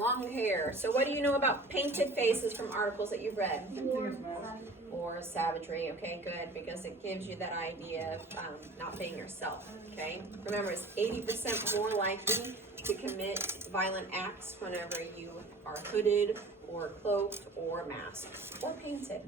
long hair. So what do you know about painted faces from articles that you've read? Or savagery. Okay, good, because it gives you that idea of not being yourself. Okay, remember, it's 80% more likely to commit violent acts whenever you are hooded or cloaked or masked or painted.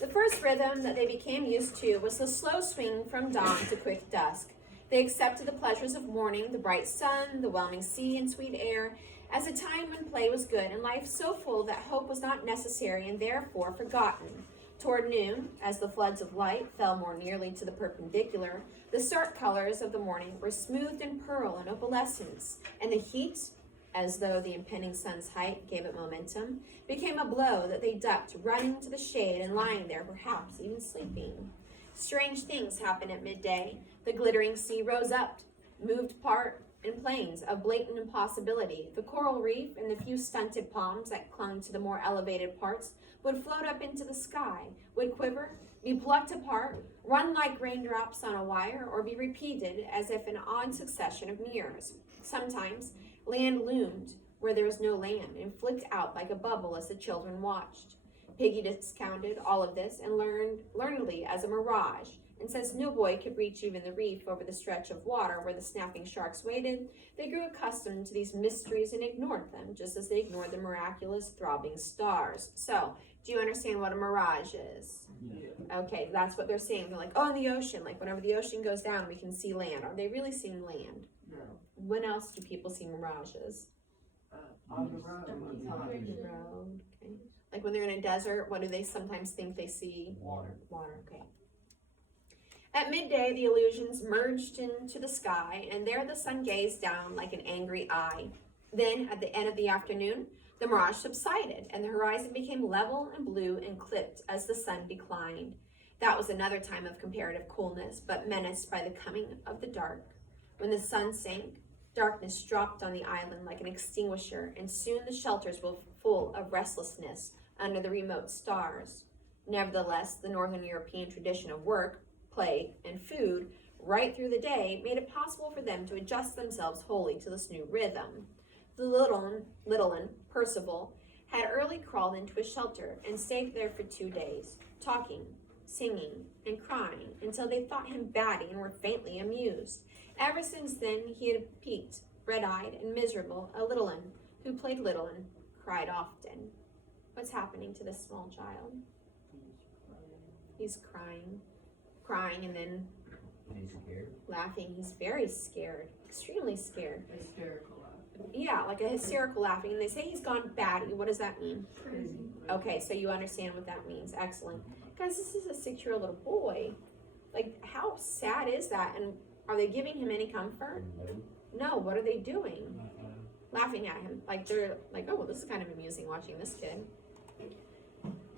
The first rhythm that they became used to was the slow swing from dawn to quick dusk. They accepted the pleasures of morning, the bright sun, the whelming sea, and sweet air, as a time when play was good and life so full that hope was not necessary and therefore forgotten. Toward noon, as the floods of light fell more nearly to the perpendicular, the stark colors of the morning were smoothed in pearl and opalescence, and the heat, as though the impending sun's height gave it momentum, became a blow that they ducked, running to the shade and lying there, perhaps even sleeping. Strange things happened at midday. The glittering sea rose up, moved apart in plains of blatant impossibility. The coral reef and the few stunted palms that clung to the more elevated parts would float up into the sky, would quiver, be plucked apart, run like raindrops on a wire, or be repeated as if an odd succession of mirrors. Sometimes land loomed where there was no land and flicked out like a bubble as the children watched. Piggy discounted all of this and learnedly as a mirage, and since no boy could reach even the reef over the stretch of water where the snapping sharks waited, they grew accustomed to these mysteries and ignored them, just as they ignored the miraculous throbbing stars. So, do you understand what a mirage is? Yeah. Okay, that's what they're saying. They're like, oh, in the ocean, like whenever the ocean goes down, we can see land. Are they really seeing land? No. When else do people see mirages? On the road. Okay. Like when they're in a desert, what do they sometimes think they see? Water. Water, okay. At midday, the illusions merged into the sky, and there the sun gazed down like an angry eye. Then, at the end of the afternoon, the mirage subsided, and the horizon became level and blue and clipped as the sun declined. That was another time of comparative coolness, but menaced by the coming of the dark. When the sun sank, darkness dropped on the island like an extinguisher, and soon the shelters were full of restlessness under the remote stars. Nevertheless, the Northern European tradition of work, play, and food right through the day made it possible for them to adjust themselves wholly to this new rhythm. The little one, Percival, had early crawled into a shelter and stayed there for 2 days, talking, singing, and crying until they thought him batty and were faintly amused. Ever since then, he had peaked, red-eyed and miserable, a little one who played little and cried often. What's happening to this small child? He's crying, and then He's scared. laughing. He's very scared, extremely scared. Hysterical laugh. Yeah, like a hysterical laughing. And they say he's gone batty. What does that mean? Crazy. Okay, so you understand what that means. Excellent. Guys, this is a 6-year-old little boy. Like, how sad is that? And are they giving him any comfort? No, what are they doing? Laughing at him. Like, they're like, oh, well, this is kind of amusing watching this kid.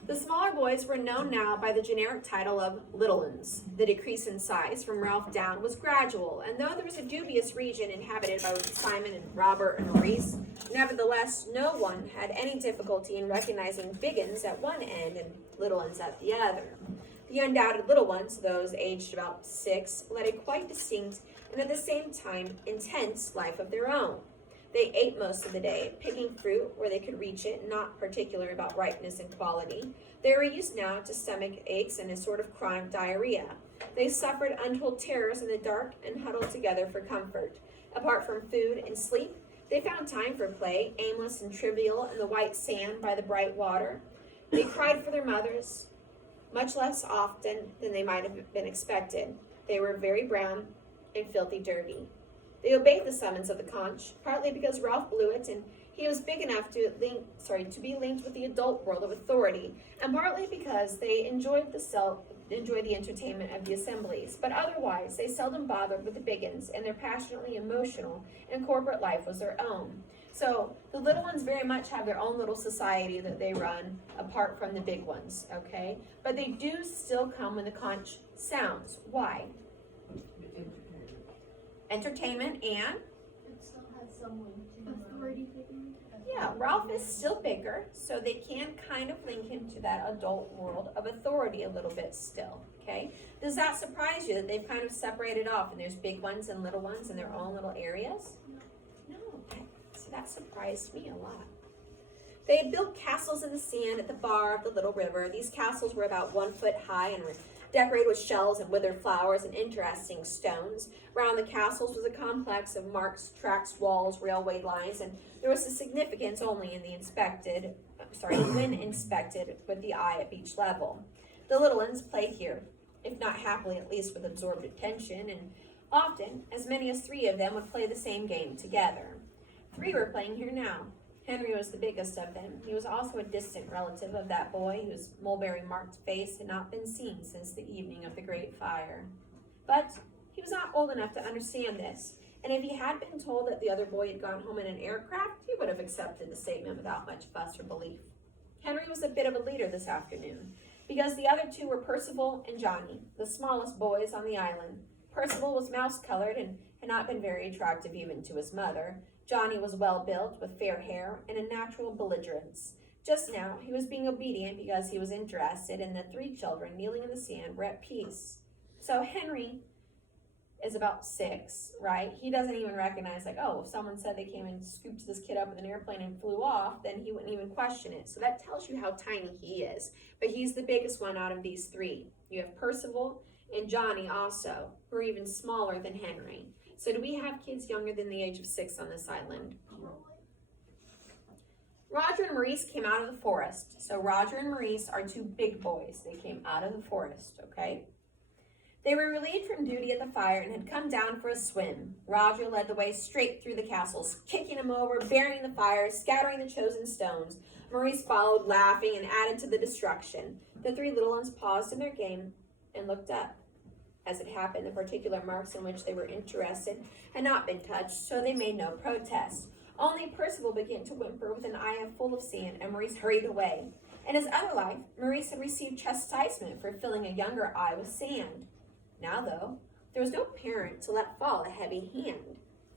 The smaller boys were known now by the generic title of little uns. The decrease in size from Ralph down was gradual, and though there was a dubious region inhabited by Simon and Robert and Maurice, nevertheless no one had any difficulty in recognizing big uns at one end and little uns at the other. The undoubted little ones, those aged about 6, led a quite distinct and at the same time intense life of their own. They ate most of the day, picking fruit where they could reach it, not particular about ripeness and quality. They were used now to stomach aches and a sort of chronic diarrhea. They suffered untold terrors in the dark and huddled together for comfort. Apart from food and sleep, they found time for play, aimless and trivial in the white sand by the bright water. They cried for their mothers, much less often than they might have been expected. They were very brown and filthy dirty. They obeyed the summons of the conch, partly because Ralph blew it and he was big enough to be linked with the adult world of authority, and partly because they enjoyed the entertainment of the assemblies. But otherwise, they seldom bothered with the big uns, and their passionately emotional and corporate life was their own. So the little ones very much have their own little society that they run apart from the big ones, okay? But they do still come when the conch sounds. Why? Entertainment and? It still has someone to authority figure. Yeah, Ralph is still bigger, so they can kind of link him to that adult world of authority a little bit still, okay? Does that surprise you that they've kind of separated off and there's big ones and little ones in their own little areas? No, okay. So that surprised me a lot. They had built castles in the sand at the bar of the little river. These castles were about 1 foot high and were decorated with shells and withered flowers and interesting stones. Around the castles was a complex of marks, tracks, walls, railway lines, and there was a significance only in when inspected with the eye at each level. The little ones played here, if not happily, at least with absorbed attention, and often as many as 3 of them would play the same game together. 3 were playing here now. Henry was the biggest of them. He was also a distant relative of that boy whose mulberry-marked face had not been seen since the evening of the Great Fire. But he was not old enough to understand this, and if he had been told that the other boy had gone home in an aircraft, he would have accepted the statement without much fuss or belief. Henry was a bit of a leader this afternoon, because the other 2 were Percival and Johnny, the smallest boys on the island. Percival was mouse-colored and had not been very attractive even to his mother. Johnny was well-built, with fair hair and a natural belligerence. Just now, he was being obedient because he was interested, and the 3 children kneeling in the sand were at peace. So Henry is about 6, right? He doesn't even recognize, like, oh, if someone said they came and scooped this kid up with an airplane and flew off, then he wouldn't even question it. So that tells you how tiny he is. But he's the biggest one out of these 3. You have Percival and Johnny also, who are even smaller than Henry. So do we have kids younger than the age of 6 on this island? Roger and Maurice came out of the forest. So Roger and Maurice are 2 big boys. They came out of the forest, okay? They were relieved from duty at the fire and had come down for a swim. Roger led the way straight through the castles, kicking them over, burying the fire, scattering the chosen stones. Maurice followed, laughing, and added to the destruction. The 3 little ones paused in their game and looked up. As it happened, the particular marks in which they were interested had not been touched, so they made no protest. Only Percival began to whimper with an eye full of sand, and Maurice hurried away. In his other life, Maurice had received chastisement for filling a younger eye with sand. Now, though, there was no parent to let fall a heavy hand.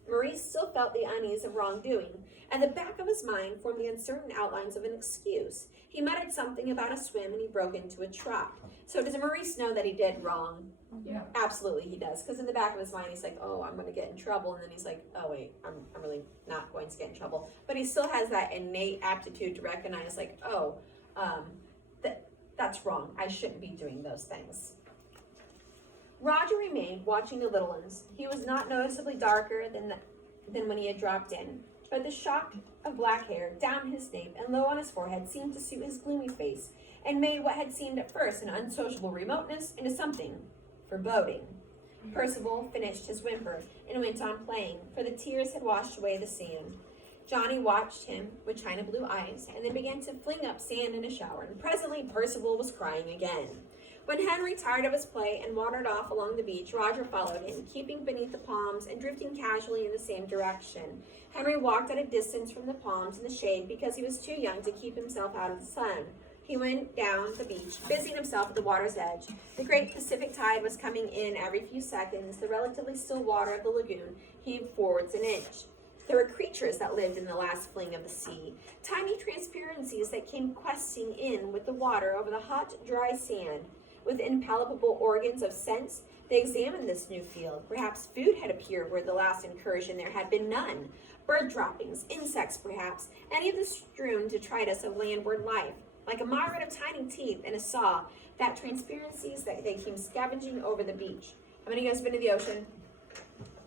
Maurice still felt the unease of wrongdoing. At the back of his mind formed the uncertain outlines of an excuse. He muttered something about a swim, and he broke into a trot. So does Maurice know that he did wrong? Yeah. Absolutely he does, because in the back of his mind he's like, oh, I'm going to get in trouble, and then he's like, oh wait, I'm really not going to get in trouble. But he still has that innate aptitude to recognize, like, oh, that's wrong. I shouldn't be doing those things. Roger remained watching the little ones. He was not noticeably darker than when he had dropped in, but the shock of black hair down his nape and low on his forehead seemed to suit his gloomy face and made what had seemed at first an unsociable remoteness into something foreboding. Percival finished his whimper and went on playing, for the tears had washed away the sand. Johnny watched him with china blue eyes and then began to fling up sand in a shower, and presently Percival was crying again. When Henry tired of his play and wandered off along the beach, Roger followed him, keeping beneath the palms and drifting casually in the same direction. Henry walked at a distance from the palms in the shade because he was too young to keep himself out of the sun. He went down the beach, busying himself at the water's edge. The great Pacific tide was coming in every few seconds. The relatively still water of the lagoon heaved forwards an inch. There were creatures that lived in the last fling of the sea, tiny transparencies that came questing in with the water over the hot, dry sand. With impalpable organs of sense, they examined this new field. Perhaps food had appeared where the last incursion there had been none. Bird droppings, insects perhaps, any of the strewn detritus of landward life. Like a myriad of tiny teeth in a saw, that transparencies that they came scavenging over the beach. How many of you guys been to the ocean?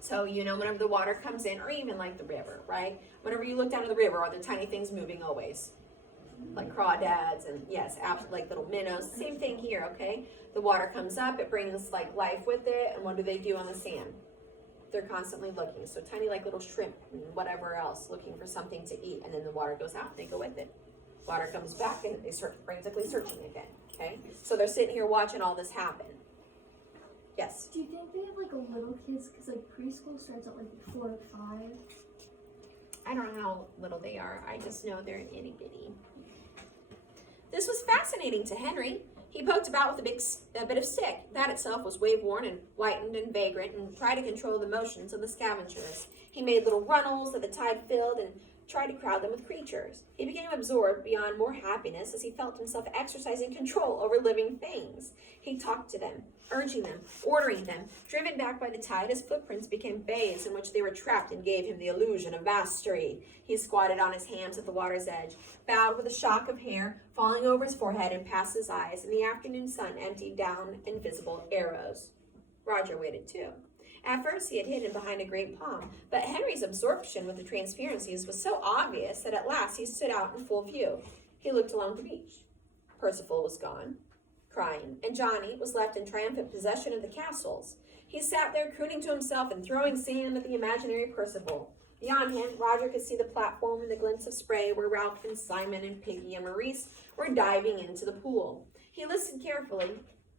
So you know whenever the water comes in, or even like the river, right? Whenever you look down to the river, are there tiny things moving always? Like crawdads and yes, like little minnows. Same thing here, okay? The water comes up, it brings like life with it, and what do they do on the sand? They're constantly looking. So tiny like little shrimp and whatever else, looking for something to eat, and then the water goes out and they go with it. Water comes back and they start frantically searching again, okay? So they're sitting here watching all this happen. Yes? Do you think they have like a little kids? Because like preschool starts at like 4 or 5. I don't know how little they are. I just know they're itty bitty. This was fascinating to Henry. He poked about with a bit of stick. That itself was wave-worn and whitened and vagrant and tried to control the motions of the scavengers. He made little runnels that the tide filled and tried to crowd them with creatures. He became absorbed beyond more happiness as he felt himself exercising control over living things. He talked to them, urging them, ordering them. Driven back by the tide, his footprints became bays in which they were trapped and gave him the illusion of mastery. He squatted on his hams at the water's edge, bowed with a shock of hair falling over his forehead and past his eyes, and the afternoon sun emptied down invisible arrows. Roger waited too. At first, he had hidden behind a great palm, but Henry's absorption with the transparencies was so obvious that at last he stood out in full view. He looked along the beach. Percival was gone, crying, and Johnny was left in triumphant possession of the castles. He sat there crooning to himself and throwing sand at the imaginary Percival. Beyond him, Roger could see the platform and the glints of spray where Ralph and Simon and Piggy and Maurice were diving into the pool. He listened carefully,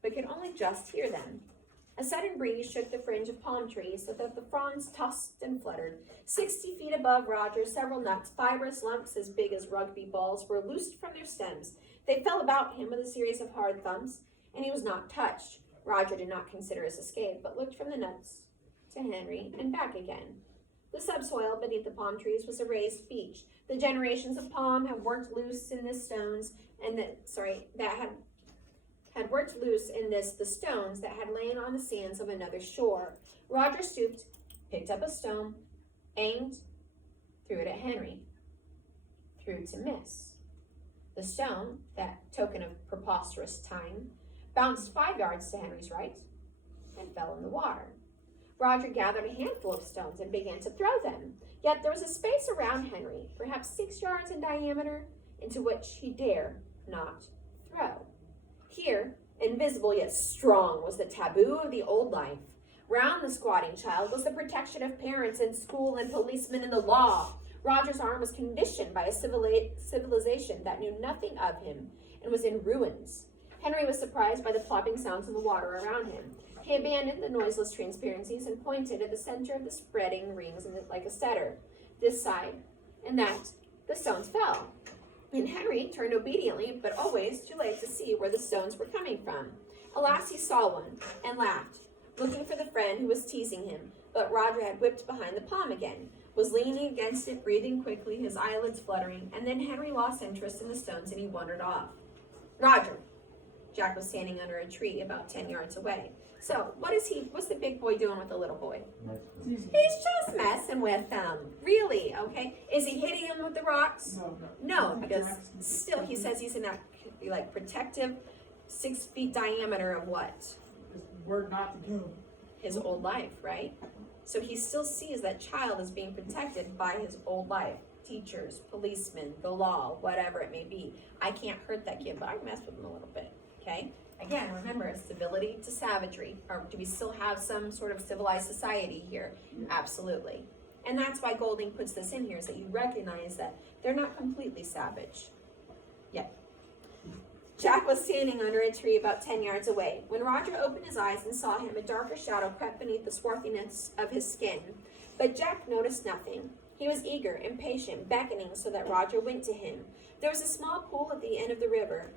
but could only just hear them. A sudden breeze shook the fringe of palm trees so that the fronds tossed and fluttered. 60 feet above Roger, several nuts, fibrous lumps as big as rugby balls, were loosed from their stems. They fell about him with a series of hard thumps, and he was not touched. Roger did not consider his escape, but looked from the nuts to Henry and back again. The subsoil beneath the palm trees was a raised beach. The generations of palm had worked loose in the stones, had worked loose in the stones that had lain on the sands of another shore. Roger stooped, picked up a stone, aimed, threw it at Henry. Threw to miss. The stone, that token of preposterous time, bounced 5 yards to Henry's right and fell in the water. Roger gathered a handful of stones and began to throw them. Yet there was a space around Henry, perhaps 6 yards in diameter, into which he dare not throw. Here, invisible yet strong, was the taboo of the old life. Round the squatting child was the protection of parents and school and policemen and the law. Roger's arm was conditioned by a civilization that knew nothing of him and was in ruins. Henry was surprised by the plopping sounds in the water around him. He abandoned the noiseless transparencies and pointed at the center of the spreading rings like a setter. This side and that, the stones fell. And Henry turned obediently, but always too late to see where the stones were coming from. Alas, he saw one and laughed, looking for the friend who was teasing him. But Roger had whipped behind the palm again, was leaning against it, breathing quickly, his eyelids fluttering, and then Henry lost interest in the stones and he wandered off. Roger! Jack was standing under a tree about 10 yards away. So, what's the big boy doing with the little boy? He's just messing with them. Really, okay? Is he hitting him with the rocks? No, because still he says he's in that, like, protective 6 feet diameter of what? Word not to do. His old life, right? So he still sees that child as being protected by his old life. Teachers, policemen, the law, whatever it may be. I can't hurt that kid, but I can mess with him a little bit, okay? Again, remember, civility to savagery. Or do we still have some sort of civilized society here? Absolutely. And that's why Golding puts this in here, is that you recognize that they're not completely savage yet. Jack was standing under a tree about 10 yards away. When Roger opened his eyes and saw him, a darker shadow crept beneath the swarthiness of his skin. But Jack noticed nothing. He was eager, impatient, beckoning so that Roger went to him. There was a small pool at the end of the river.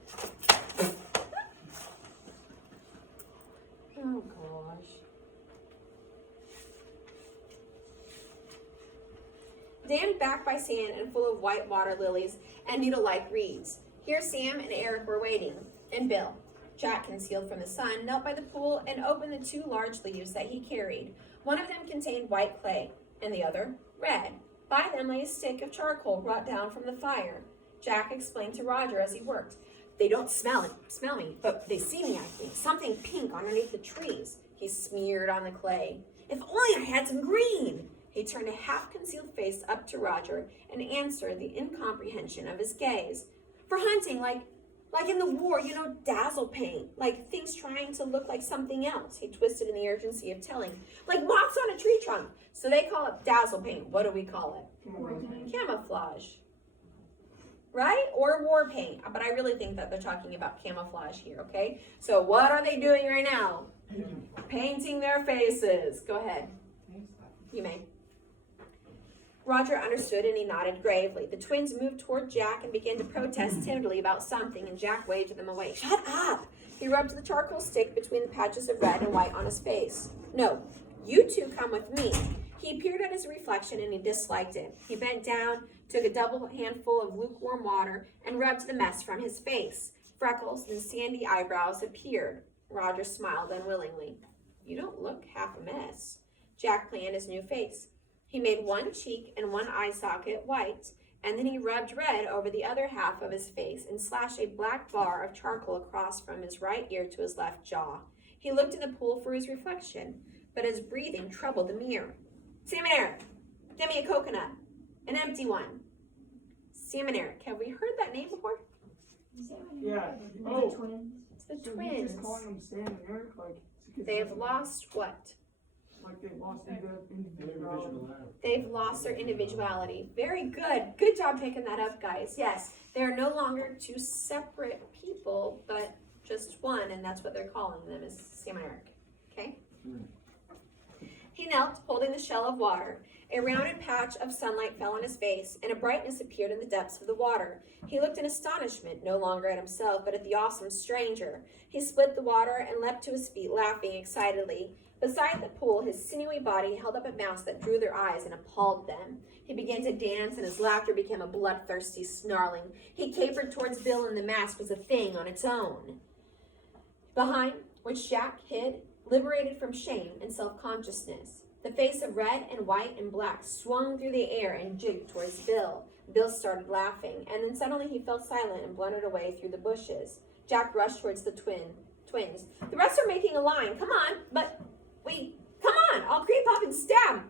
Oh, gosh. Dammed back by sand and full of white water lilies and needle-like reeds. Here Sam and Eric were waiting, and Bill. Jack, concealed from the sun, knelt by the pool and opened the 2 large leaves that he carried. One of them contained white clay, and the other red. By them lay a stick of charcoal brought down from the fire. Jack explained to Roger as he worked. They don't smell me, but they see me, I think. Something pink underneath the trees. He smeared on the clay. If only I had some green! He turned a half-concealed face up to Roger and answered the incomprehension of his gaze. For hunting, like in the war, dazzle paint. Like things trying to look like something else. He twisted in the urgency of telling. Like moths on a tree trunk. So they call it dazzle paint. What do we call it? Camouflage. Right? Or war paint. But I really think that they're talking about camouflage here, okay? So what are they doing right now? Painting their faces. Go ahead. You may. Roger understood and he nodded gravely. The twins moved toward Jack and began to protest timidly about something, and Jack waved them away. Shut up! He rubbed the charcoal stick between the patches of red and white on his face. No, you two come with me. He peered at his reflection and he disliked it. He bent down, took a double handful of lukewarm water, and rubbed the mess from his face. Freckles and sandy eyebrows appeared. Roger smiled unwillingly. You don't look half a mess. Jack planned his new face. He made one cheek and one eye socket white, and then he rubbed red over the other half of his face and slashed a black bar of charcoal across from his right ear to his left jaw. He looked in the pool for his reflection, but his breathing troubled the mirror. Sam and Eric, get me a coconut, an empty one. Sam and Eric, have we heard that name before? Yeah. The Oh, twins. It's the so you're twins. just calling them Sam and Eric, like They have lost what? like they lost individuality. They've lost their individuality. Very good. Good job picking that up, guys. Yes, they are no longer two separate people, but just one, and that's what they're calling them, is Sam and Eric. Okay? He knelt, holding the shell of water. A rounded patch of sunlight fell on his face, and a brightness appeared in the depths of the water. He looked in astonishment, no longer at himself, but at the awesome stranger. He split the water and leapt to his feet, laughing excitedly. Beside the pool, his sinewy body held up a mask that drew their eyes and appalled them. He began to dance, and his laughter became a bloodthirsty snarling. He capered towards Bill, and the mask was a thing on its own. Behind which Jack hid, liberated from shame and self-consciousness. The face of red and white and black swung through the air and jigged towards Bill. Bill started laughing, and then suddenly he fell silent and blundered away through the bushes. Jack rushed towards the twins. The rest are making a line. Come on, but wait, come on, I'll creep up and stab.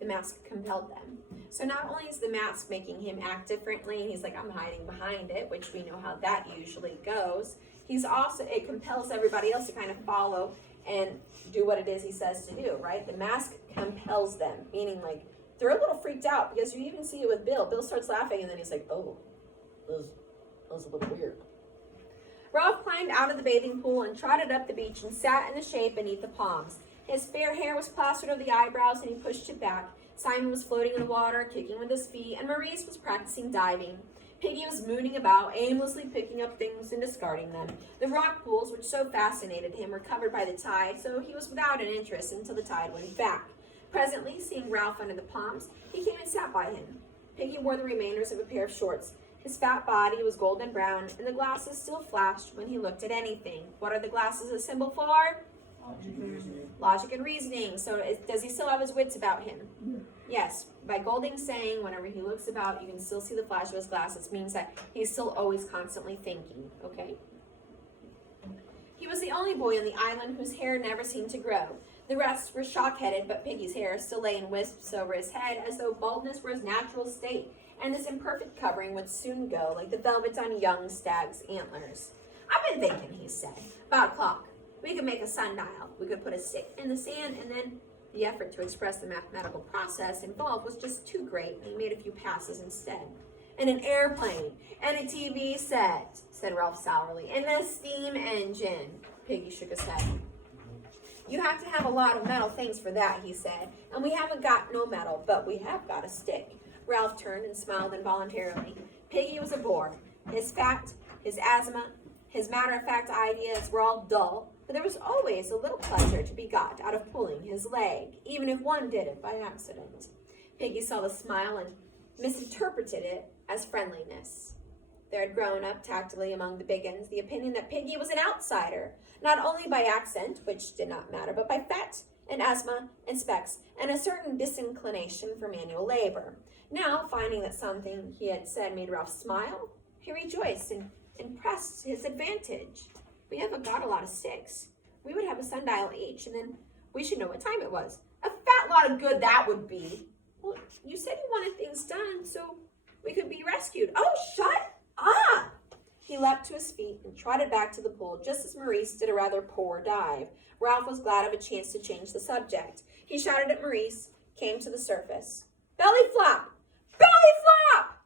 The mask compelled them. So not only is the mask making him act differently, and he's like, I'm hiding behind it, which we know how that usually goes. He's also, it compels everybody else to kind of follow and do what it is he says to do, right? The mask compels them, meaning like they're a little freaked out because you even see it with Bill. Bill starts laughing and then he's like, oh, that was a little weird. Ralph climbed out of the bathing pool and trotted up the beach and sat in the shade beneath the palms. His fair hair was plastered over the eyebrows and he pushed it back. Simon was floating in the water, kicking with his feet, and Maurice was practicing diving. Piggy was mooning about, aimlessly picking up things and discarding them. The rock pools, which so fascinated him, were covered by the tide, so he was without an interest until the tide went back. Presently, seeing Ralph under the palms, he came and sat by him. Piggy wore the remainders of a pair of shorts. His fat body was golden brown, and the glasses still flashed when he looked at anything. What are the glasses a symbol for? Logic and reasoning. So does he still have his wits about him? Yes. By Golding's saying, whenever he looks about, you can still see the flash of his glasses, means that he's still always constantly thinking, okay? He was the only boy on the island whose hair never seemed to grow. The rest were shock-headed, but Piggy's hair still lay in wisps over his head as though baldness were his natural state, and this imperfect covering would soon go like the velvet on young stags' antlers. I've been thinking, he said, about a clock. We could make a sundial. We could put a stick in the sand, and then the effort to express the mathematical process involved was just too great, and he made a few passes instead. And an airplane, and a TV set, said Ralph sourly, and a steam engine. Piggy shook his head. You have to have a lot of metal things for that, he said, and we haven't got no metal, but we have got a stick. Ralph turned and smiled involuntarily. Piggy was a bore. His fact, his asthma, his matter-of-fact ideas were all dull, but there was always a little pleasure to be got out of pulling his leg, even if one did it by accident. Piggy saw the smile and misinterpreted it as friendliness. There had grown up tacitly among the Biggins the opinion that Piggy was an outsider, not only by accent, which did not matter, but by fat and asthma and specs, and a certain disinclination for manual labor. Now, finding that something he had said made Ralph smile, he rejoiced and pressed his advantage. We haven't got a lot of sticks. We would have a sundial each, and then we should know what time it was. A fat lot of good that would be. Well, you said you wanted things done, so we could be rescued. Oh, shut up! He leapt to his feet and trotted back to the pool just as Maurice did a rather poor dive. Ralph was glad of a chance to change the subject. He shouted at Maurice, came to the surface. Belly flop! Belly flop!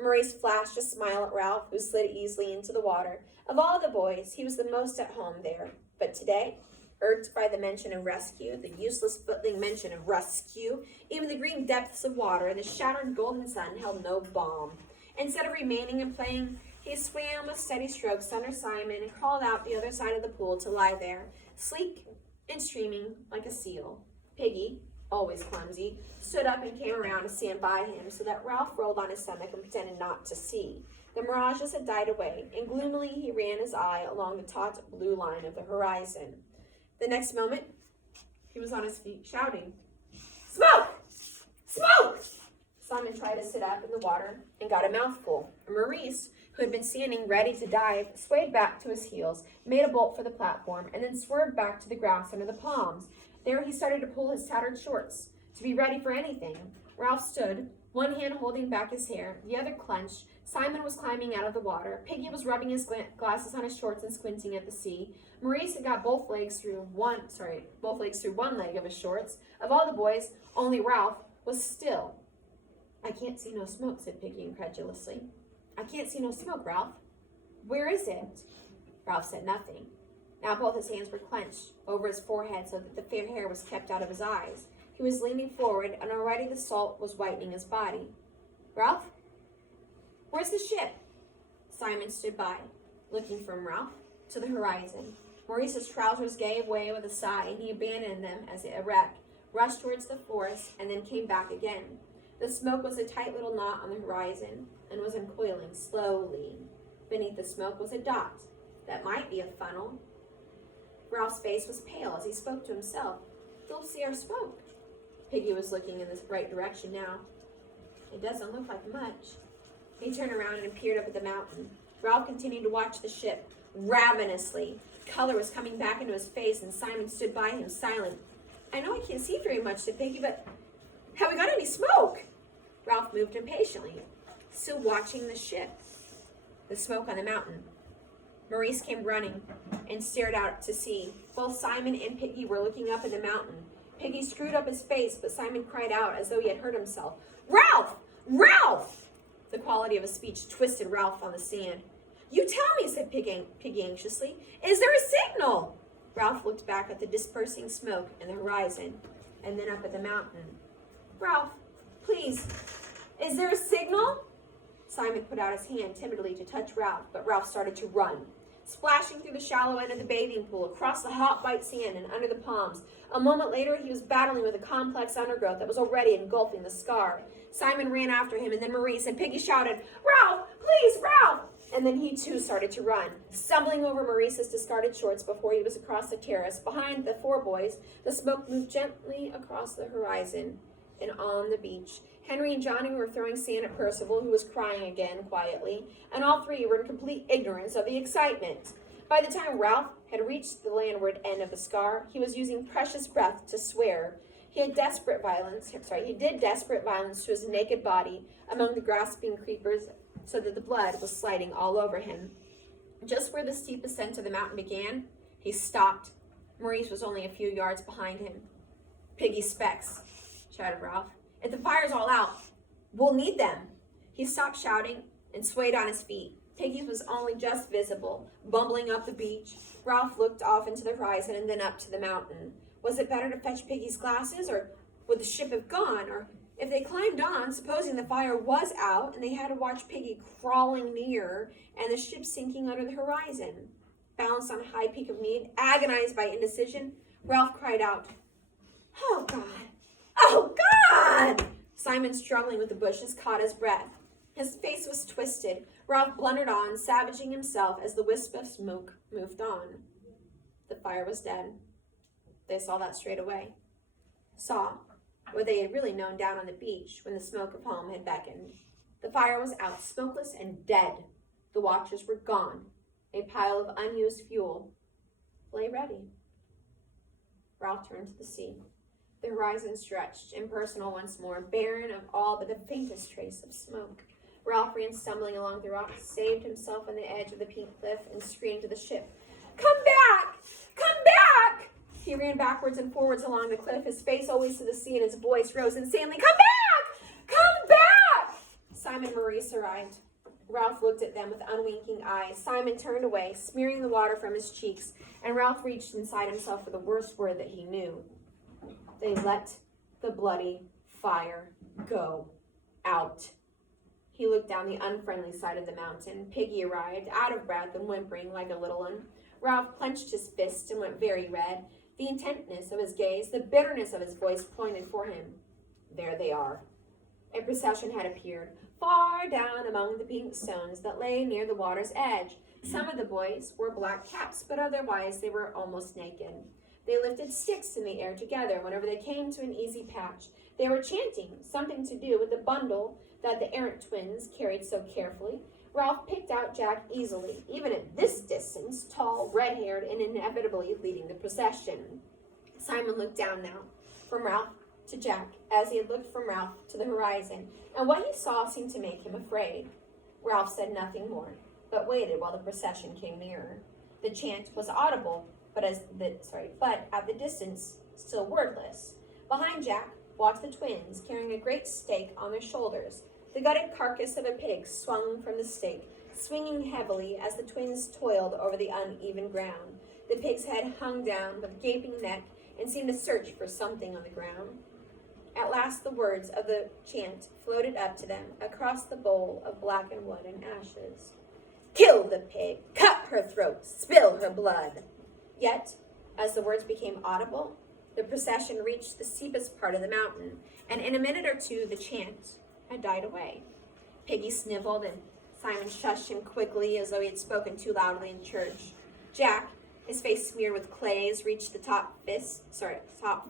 Maurice flashed a smile at Ralph, who slid easily into the water. Of all the boys, he was the most at home there. But today, irked by the mention of rescue, the useless footling mention of rescue, even the green depths of water, the shattered golden sun held no balm. Instead of remaining and playing, he swam with steady strokes under Simon and crawled out the other side of the pool to lie there, sleek and streaming like a seal. Piggy, always clumsy, stood up and came around to stand by him so that Ralph rolled on his stomach and pretended not to see. The mirages had died away, and gloomily he ran his eye along the taut blue line of the horizon. The next moment, he was on his feet, shouting, "Smoke! Smoke!" Simon tried to sit up in the water and got a mouthful. Maurice, who had been standing ready to dive, swayed back to his heels, made a bolt for the platform, and then swerved back to the grass under the palms. There he started to pull his tattered shorts, to be ready for anything. Ralph stood, one hand holding back his hair, the other clenched. Simon was climbing out of the water. Piggy was rubbing his glasses on his shorts and squinting at the sea. Maurice had got both legs through one leg of his shorts. Of all the boys, only Ralph was still. "I can't see no smoke," said Piggy incredulously. "I can't see no smoke, Ralph." "Where is it?" Ralph said nothing. Now both his hands were clenched over his forehead so that the fair hair was kept out of his eyes. He was leaning forward, and already the salt was whitening his body. "Ralph, where's the ship?" Simon stood by, looking from Ralph to the horizon. Maurice's trousers gave way with a sigh, and he abandoned them as a wreck, rushed towards the forest, and then came back again. The smoke was a tight little knot on the horizon and was uncoiling slowly. Beneath the smoke was a dot that might be a funnel. Ralph's face was pale as he spoke to himself. "Don't see our smoke." Piggy was looking in the right direction now. "It doesn't look like much." He turned around and peered up at the mountain. Ralph continued to watch the ship ravenously. Color was coming back into his face, and Simon stood by him, silent. "I know I can't see very much," said Piggy, "but have we got any smoke?" Ralph moved impatiently, still watching the ship, the smoke on the mountain. Maurice came running and stared out to sea. Both Simon and Piggy were looking up at the mountain. Piggy screwed up his face, but Simon cried out as though he had hurt himself. "Ralph! Ralph!" The quality of his speech twisted Ralph on the sand. "You tell me," said Piggy anxiously. "Is there a signal?" Ralph looked back at the dispersing smoke in the horizon, and then up at the mountain. "Ralph, please, is there a signal?" Simon put out his hand timidly to touch Ralph, but Ralph started to run, splashing through the shallow end of the bathing pool, across the hot white sand and under the palms. A moment later, he was battling with a complex undergrowth that was already engulfing the scar. Simon ran after him, and then Maurice, and Piggy shouted, "Ralph, please, Ralph!" And then he too started to run, stumbling over Maurice's discarded shorts before he was across the terrace. Behind the four boys, the smoke moved gently across the horizon and on the beach. Henry and Johnny were throwing sand at Percival, who was crying again quietly, and all three were in complete ignorance of the excitement. By the time Ralph had reached the landward end of the scar, he was using precious breath to swear. He did desperate violence to his naked body among the grasping creepers so that the blood was sliding all over him. Just where the steep ascent of the mountain began, he stopped. Maurice was only a few yards behind him. "Piggy Specs," shouted Ralph. "If the fire's all out, we'll need them." He stopped shouting and swayed on his feet. Piggy was only just visible, bumbling up the beach. Ralph looked off into the horizon and then up to the mountain. Was it better to fetch Piggy's glasses, or would the ship have gone? Or if they climbed on, supposing the fire was out, and they had to watch Piggy crawling near and the ship sinking under the horizon? Balanced on a high peak of need, agonized by indecision, Ralph cried out, "Oh, God! Oh, God!" Simon, struggling with the bushes, caught his breath. His face was twisted. Ralph blundered on, savaging himself as the wisp of smoke moved on. The fire was dead. They saw that straight away. Saw what they had really known down on the beach when the smoke of home had beckoned. The fire was out, smokeless and dead. The watchers were gone. A pile of unused fuel lay ready. Ralph turned to the sea. The horizon stretched, impersonal once more, barren of all but the faintest trace of smoke. Ralph ran stumbling along the rocks, saved himself on the edge of the pink cliff, and screamed to the ship, "Come back! Come back!" He ran backwards and forwards along the cliff, his face always to the sea, and his voice rose insanely, "Come back! Come back!" Simon and Maurice arrived. Ralph looked at them with unwinking eyes. Simon turned away, smearing the water from his cheeks, and Ralph reached inside himself for the worst word that he knew. They let the bloody fire go out. He looked down the unfriendly side of the mountain. Piggy arrived, out of breath and whimpering like a little one. Ralph clenched his fist and went very red. The intentness of his gaze, the bitterness of his voice pointed for him. There they are. A procession had appeared, far down among the pink stones that lay near the water's edge. Some of the boys wore black caps, but otherwise they were almost naked. They lifted sticks in the air together whenever they came to an easy patch. They were chanting, something to do with the bundle that the errant twins carried so carefully. Ralph picked out Jack easily, even at this distance, tall, red-haired, and inevitably leading the procession. Simon looked down now, from Ralph to Jack, as he had looked from Ralph to the horizon, and what he saw seemed to make him afraid. Ralph said nothing more, but waited while the procession came nearer. The chant was audible, but at the distance, still wordless. Behind Jack walked the twins, carrying a great stake on their shoulders. The gutted carcass of a pig swung from the stake, swinging heavily as the twins toiled over the uneven ground. The pig's head hung down with gaping neck and seemed to search for something on the ground. At last the words of the chant floated up to them across the bowl of blackened wood and ashes. Kill the pig, cut her throat, spill her blood. Yet, as the words became audible, the procession reached the steepest part of the mountain, and in a minute or two the chant had died away. Piggy sniveled, and Simon shushed him quickly as though he had spoken too loudly in church. Jack, his face smeared with clays, reached the top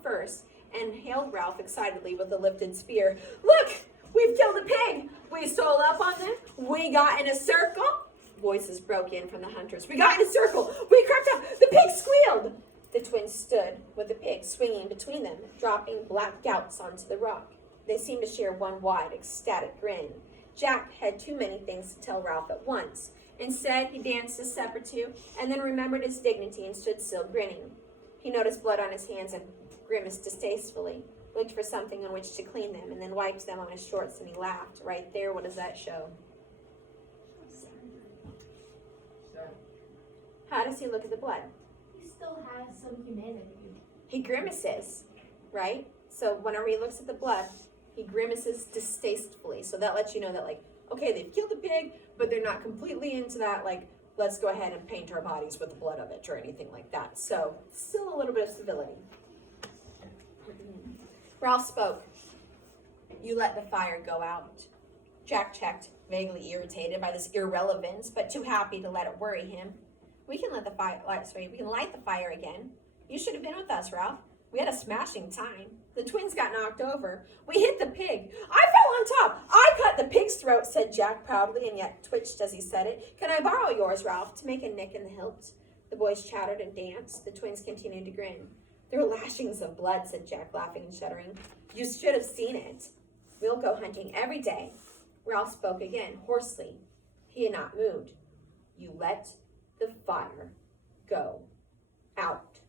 first, and hailed Ralph excitedly with a lifted spear. Look! We've killed a pig! We stole up on them! We got in a circle! Voices broke in from the hunters. We got in a circle! We crept up! The pig squealed! The twins stood with the pig swinging between them, dropping black gouts onto the rock. They seemed to share one wide, ecstatic grin. Jack had too many things to tell Ralph at once. Instead, he danced a step or two, and then remembered his dignity and stood still, grinning. He noticed blood on his hands and grimaced distastefully, looked for something on which to clean them, and then wiped them on his shorts, and he laughed. Right there, what does that show? How does he look at the blood? He still has some humanity. He grimaces, right? So whenever he looks at the blood, he grimaces distastefully. So that lets you know that, like, okay, they've killed the pig, but they're not completely into that, like, let's go ahead and paint our bodies with the blood of it or anything like that. So still a little bit of civility. Ralph spoke. You let the fire go out. Jack checked, vaguely irritated by this irrelevance, but too happy to let it worry him. We can light the fire again. You should have been with us, Ralph. We had a smashing time. The twins got knocked over. We hit the pig. I fell on top. I cut the pig's throat, said Jack proudly, and yet twitched as he said it. Can I borrow yours, Ralph, to make a nick in the hilt? The boys chattered and danced. The twins continued to grin. There were lashings of blood, said Jack, laughing and shuddering. You should have seen it. We'll go hunting every day. Ralph spoke again, hoarsely. He had not moved. You let the fire go out.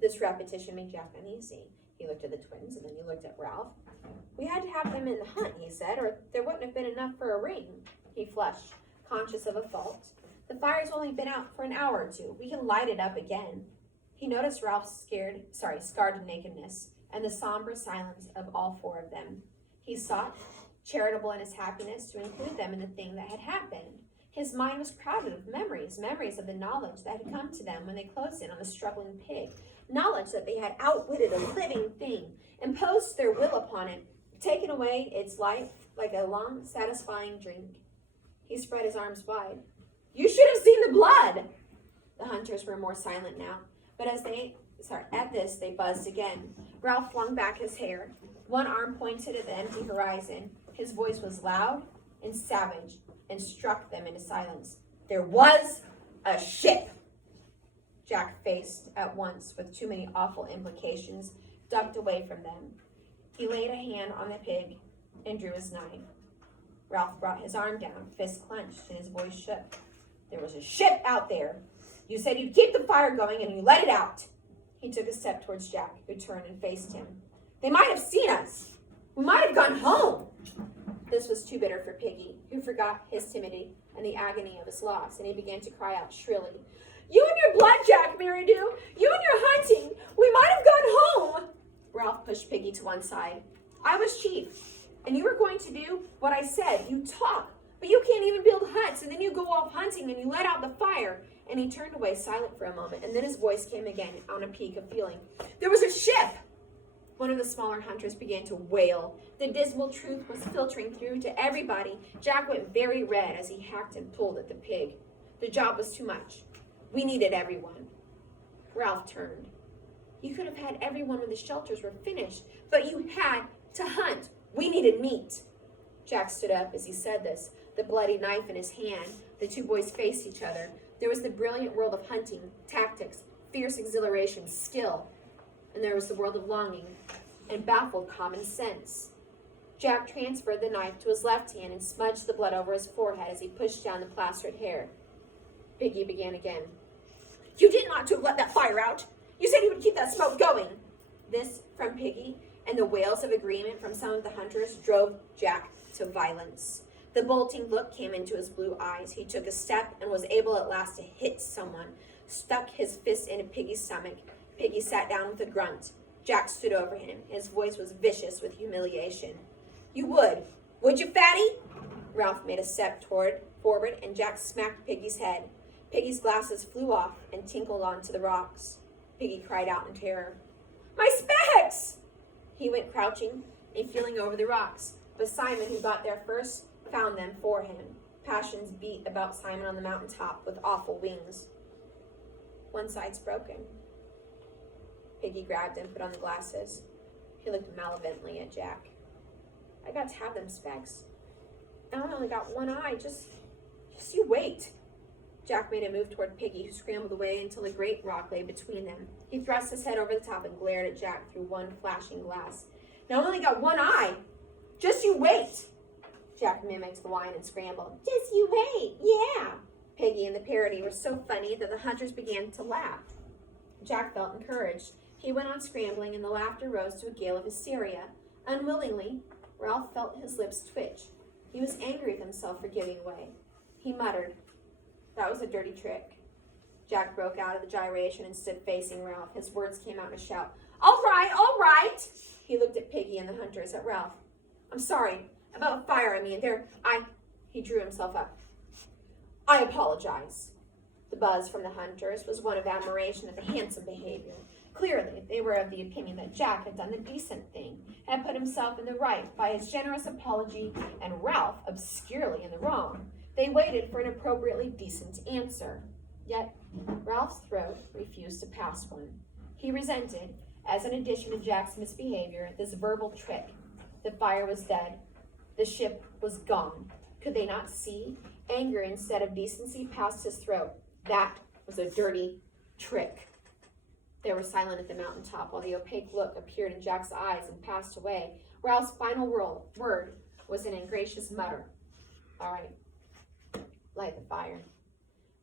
This repetition made Jack uneasy. He looked at the twins, and then he looked at Ralph. We had to have them in the hunt, he said, or there wouldn't have been enough for a ring. He flushed, conscious of a fault. The fire's only been out for an hour or two. We can light it up again. He noticed Ralph's scarred nakedness, and the somber silence of all four of them. He sought, charitable in his happiness, to include them in the thing that had happened. His mind was crowded with memories of the knowledge that had come to them when they closed in on the struggling pig, knowledge that they had outwitted a living thing, imposed their will upon it, taken away its life like a long, satisfying drink. He spread his arms wide. You should have seen the blood! The hunters were more silent now, but at this they buzzed again. Ralph flung back his hair. One arm pointed at the empty horizon. His voice was loud and savage, and struck them into silence. There was a ship! Jack, faced at once with too many awful implications, ducked away from them. He laid a hand on the pig and drew his knife. Ralph brought his arm down, fist clenched, and his voice shook. There was a ship out there. You said you'd keep the fire going, and you let it out. He took a step towards Jack, who turned and faced him. They might have seen us. We might have gone home. This was too bitter for Piggy, who forgot his timidity and the agony of his loss, and he began to cry out shrilly. You and your blood, Jack Merridew! You and your hunting! We might have gone home! Ralph pushed Piggy to one side. I was chief, and you were going to do what I said. You talk, but you can't even build huts, and then you go off hunting and you let out the fire, and he turned away silent for a moment, and then his voice came again on a peak of feeling. There was a ship! One of the smaller hunters began to wail. The dismal truth was filtering through to everybody. Jack went very red as he hacked and pulled at the pig. The job was too much. We needed everyone. Ralph turned. You could have had everyone when the shelters were finished, but you had to hunt. We needed meat. Jack stood up as he said this, the bloody knife in his hand. The two boys faced each other. There was the brilliant world of hunting, tactics, fierce exhilaration, skill. And there was the world of longing and baffled common sense. Jack transferred the knife to his left hand and smudged the blood over his forehead as he pushed down the plastered hair. Piggy began again. You didn't ought to have let that fire out. You said you would keep that smoke going. This from Piggy, and the wails of agreement from some of the hunters drove Jack to violence. The bolting look came into his blue eyes. He took a step and was able at last to hit someone, stuck his fist into Piggy's stomach. Piggy sat down with a grunt. Jack stood over him. His voice was vicious with humiliation. You would you, fatty? Ralph made a step forward, and Jack smacked Piggy's head. Piggy's glasses flew off and tinkled onto the rocks. Piggy cried out in terror. My specs! He went crouching and feeling over the rocks, but Simon, who got there first, found them for him. Passions beat about Simon on the mountaintop with awful wings. One side's broken. Piggy grabbed and put on the glasses. He looked malevolently at Jack. I got to have them specs. I only got one eye. Just you wait. Jack made a move toward Piggy, who scrambled away until a great rock lay between them. He thrust his head over the top and glared at Jack through one flashing glass. Now I only got one eye. Just you wait. Jack mimicked the whine and scrambled. Just you wait. Yeah. Piggy and the parody were so funny that the hunters began to laugh. Jack felt encouraged. He went on scrambling, and the laughter rose to a gale of hysteria. Unwillingly, Ralph felt his lips twitch. He was angry with himself for giving way. He muttered, That was a dirty trick. Jack broke out of the gyration and stood facing Ralph. His words came out in a shout. All right, all right. He looked at Piggy and the hunters, at Ralph. I'm sorry. About fire, He drew himself up. I apologize. The buzz from the hunters was one of admiration at the handsome behavior. Clearly, they were of the opinion that Jack had done the decent thing, had put himself in the right by his generous apology, and Ralph obscurely in the wrong. They waited for an appropriately decent answer. Yet, Ralph's throat refused to pass one. He resented, as an addition to Jack's misbehavior, this verbal trick. The fire was dead. The ship was gone. Could they not see? Anger instead of decency passed his throat. That was a dirty trick. They were silent at the mountaintop while the opaque look appeared in Jack's eyes and passed away. Ralph's final word was an ingracious mutter. All right, light the fire.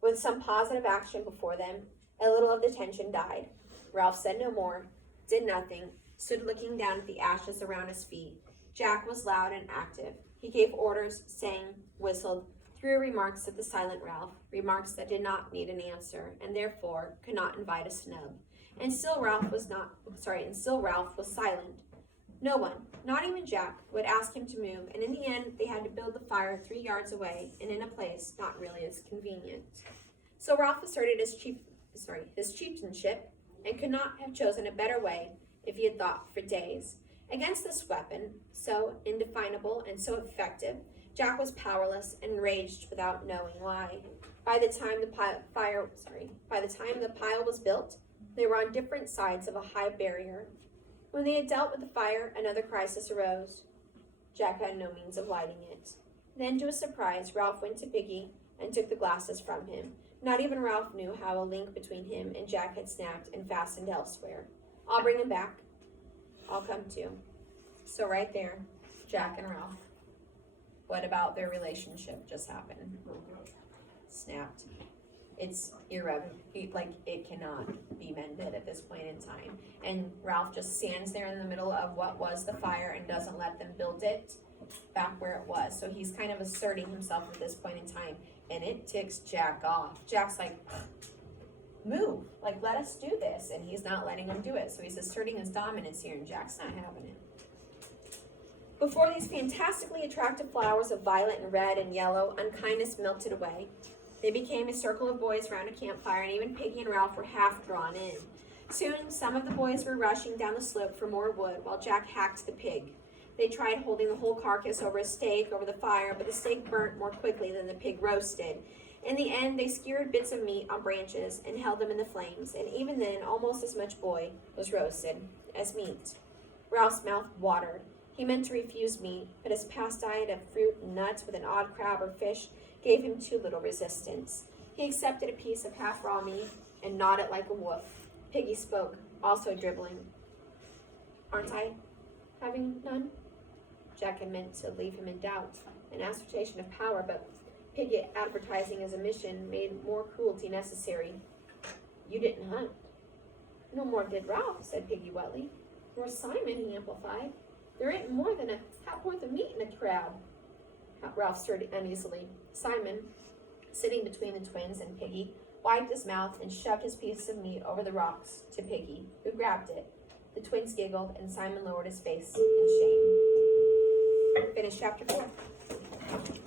With some positive action before them, a little of the tension died. Ralph said no more, did nothing, stood looking down at the ashes around his feet. Jack was loud and active. He gave orders, sang, whistled, threw remarks at the silent Ralph, remarks that did not need an answer, and therefore could not invite a snub. And still Ralph was silent. No one, not even Jack, would ask him to move, and in the end they had to build the fire 3 yards away and in a place not really as convenient. So Ralph asserted his chieftainship and could not have chosen a better way if he had thought for days. Against this weapon, so indefinable and so effective, Jack was powerless and raged without knowing why. By the time the pile was built, they were on different sides of a high barrier. When they had dealt with the fire, another crisis arose. Jack had no means of lighting it. Then, to his surprise, Ralph went to Piggy and took the glasses from him. Not even Ralph knew how a link between him and Jack had snapped and fastened elsewhere. I'll bring him back. I'll come too. So right there, Jack and Ralph. What about their relationship just happened? Snapped. It's irrevocable. It cannot be mended at this point in time. And Ralph just stands there in the middle of what was the fire and doesn't let them build it back where it was. So he's kind of asserting himself at this point in time. And it ticks Jack off. Jack's like, move. Let us do this. And he's not letting him do it. So he's asserting his dominance here, and Jack's not having it. Before these fantastically attractive flowers of violet and red and yellow, unkindness melted away. They became a circle of boys around a campfire, and even Piggy and Ralph were half drawn in. Soon, some of the boys were rushing down the slope for more wood, while Jack hacked the pig. They tried holding the whole carcass over a stake over the fire, but the stake burnt more quickly than the pig roasted. In the end, they skewered bits of meat on branches and held them in the flames, and even then, almost as much boy was roasted as meat. Ralph's mouth watered. He meant to refuse meat, but his past diet of fruit and nuts with an odd crab or fish gave him too little resistance. He accepted a piece of half-raw meat and gnawed it like a wolf. Piggy spoke, also dribbling. "Aren't I having none?" Jack had meant to leave him in doubt, an assertion of power, but Piggy advertising as a mission made more cruelty necessary. "You didn't hunt." "No more did Ralph," said Piggy wetly. "Nor Simon," he amplified. "There ain't more than a half-worth of meat in a crab." Ralph stirred uneasily. Simon, sitting between the twins and Piggy, wiped his mouth and shoved his piece of meat over the rocks to Piggy, who grabbed it. The twins giggled, and Simon lowered his face in shame. Finish chapter 4.